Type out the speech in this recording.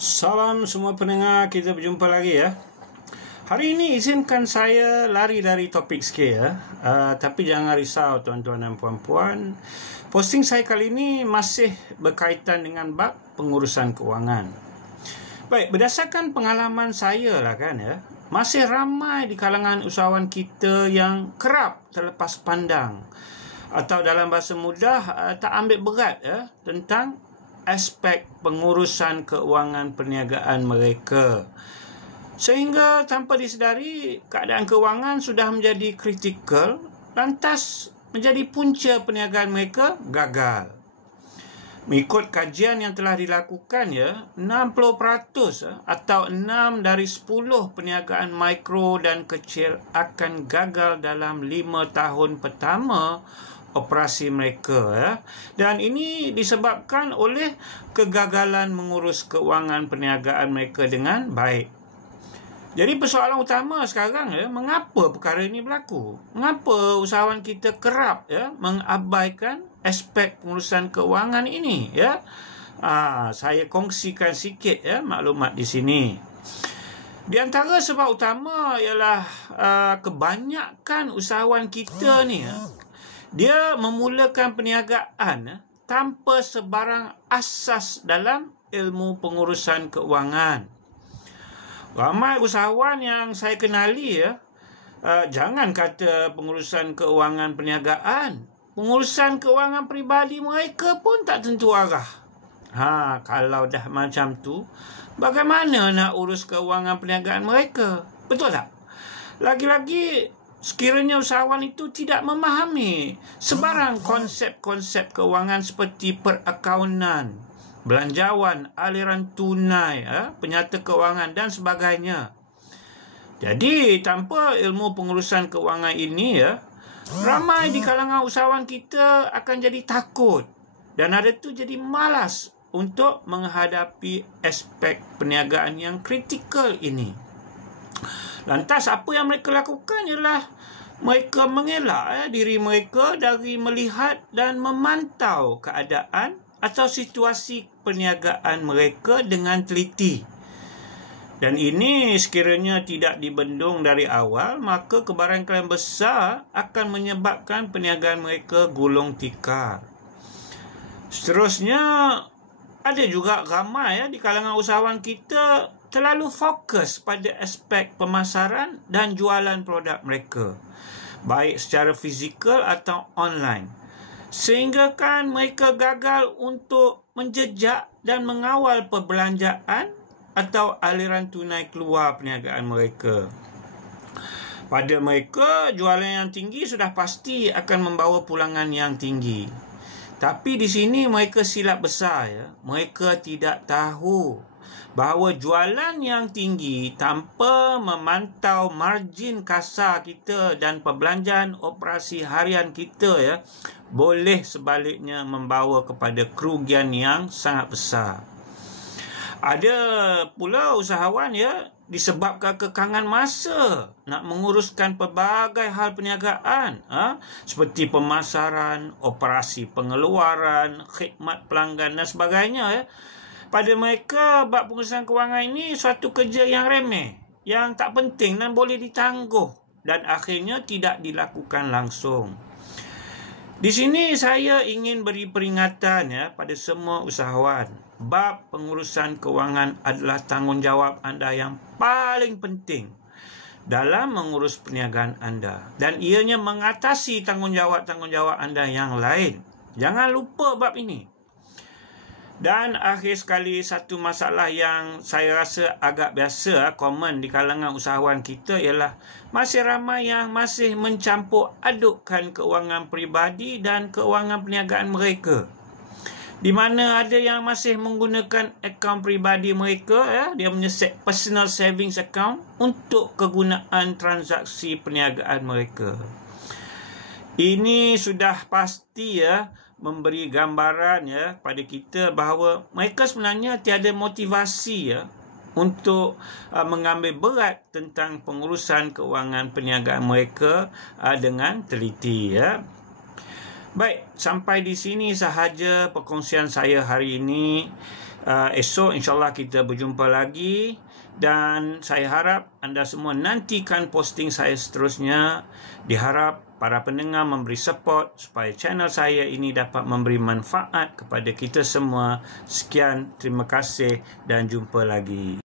Salam semua pendengar, kita berjumpa lagi ya. Hari ini izinkan saya lari dari topik sikit ya. Tapi jangan risau tuan-tuan dan puan-puan. Posting saya kali ini masih berkaitan dengan bab pengurusan kewangan. Baik, berdasarkan pengalaman saya lah kan ya, masih ramai di kalangan usahawan kita yang kerap terlepas pandang atau dalam bahasa mudah tak ambil berat ya tentang aspek pengurusan keuangan perniagaan mereka, sehingga tanpa disedari keadaan keuangan sudah menjadi kritikal, lantas menjadi punca perniagaan mereka gagal. Mengikut kajian yang telah dilakukan ya, 60% atau 6 dari 10 perniagaan mikro dan kecil akan gagal dalam 5 tahun pertama operasi mereka ya. Dan ini disebabkan oleh kegagalan mengurus keuangan perniagaan mereka dengan baik. Jadi persoalan utama sekarang ya, mengapa perkara ini berlaku? Mengapa usahawan kita kerap ya mengabaikan aspek pengurusan keuangan ini ya? Saya kongsikan sikit ya maklumat di sini. Di antara sebab utama ialah kebanyakan usahawan kita ni ya, dia memulakan perniagaan tanpa sebarang asas dalam ilmu pengurusan keuangan. Ramai usahawan yang saya kenali ya, jangan kata pengurusan keuangan perniagaan, pengurusan keuangan peribadi mereka pun tak tentu arah. Kalau dah macam tu, bagaimana nak urus keuangan perniagaan mereka? Betul tak? Lagi-lagi sekiranya usahawan itu tidak memahami sebarang konsep-konsep keuangan seperti perakaunan, belanjawan, aliran tunai, penyata keuangan dan sebagainya. Jadi tanpa ilmu pengurusan keuangan ini ya, ramai di kalangan usahawan kita akan jadi takut dan ada tu jadi malas untuk menghadapi aspek perniagaan yang kritikal ini. Lantas apa yang mereka lakukan ialah mereka mengelak diri mereka dari melihat dan memantau keadaan atau situasi perniagaan mereka dengan teliti. Dan ini sekiranya tidak dibendung dari awal, maka kebarangkalian besar akan menyebabkan perniagaan mereka gulung tikar. Seterusnya, ada juga ramai di kalangan usahawan kita terlalu fokus pada aspek pemasaran dan jualan produk mereka, baik secara fizikal atau online, sehingga kan mereka gagal untuk menjejak dan mengawal perbelanjaan atau aliran tunai keluar perniagaan mereka. Pada mereka, jualan yang tinggi sudah pasti akan membawa pulangan yang tinggi. Tapi di sini mereka silap besar ya. Mereka tidak tahu bahawa jualan yang tinggi tanpa memantau margin kasar kita dan perbelanjaan operasi harian kita ya, boleh sebaliknya membawa kepada kerugian yang sangat besar. Ada pula usahawan ya, disebabkan kekangan masa nak menguruskan pelbagai hal perniagaan seperti pemasaran, operasi pengeluaran, khidmat pelanggan dan sebagainya ya. Pada mereka, bab pengurusan kewangan ini suatu kerja yang remeh, yang tak penting dan boleh ditangguh dan akhirnya tidak dilakukan langsung. Di sini saya ingin beri peringatan ya pada semua usahawan. Bab pengurusan kewangan adalah tanggungjawab anda yang paling penting dalam mengurus perniagaan anda. Dan ianya mengatasi tanggungjawab-tanggungjawab anda yang lain. Jangan lupa bab ini. Dan akhir sekali, satu masalah yang saya rasa agak biasa common di kalangan usahawan kita ialah masih ramai yang masih mencampur adukkan keuangan peribadi dan keuangan perniagaan mereka. Di mana ada yang masih menggunakan akaun peribadi mereka dia punya personal savings account untuk kegunaan transaksi perniagaan mereka. Ini sudah pasti memberi gambaran pada kita bahawa mereka sebenarnya tiada motivasi untuk mengambil berat tentang pengurusan keuangan perniagaan mereka dengan teliti Baik, sampai di sini sahaja perkongsian saya hari ini. Esok insyaAllah kita berjumpa lagi. Dan saya harap anda semua nantikan posting saya seterusnya. Diharap para pendengar memberi support supaya channel saya ini dapat memberi manfaat kepada kita semua. Sekian, terima kasih dan jumpa lagi.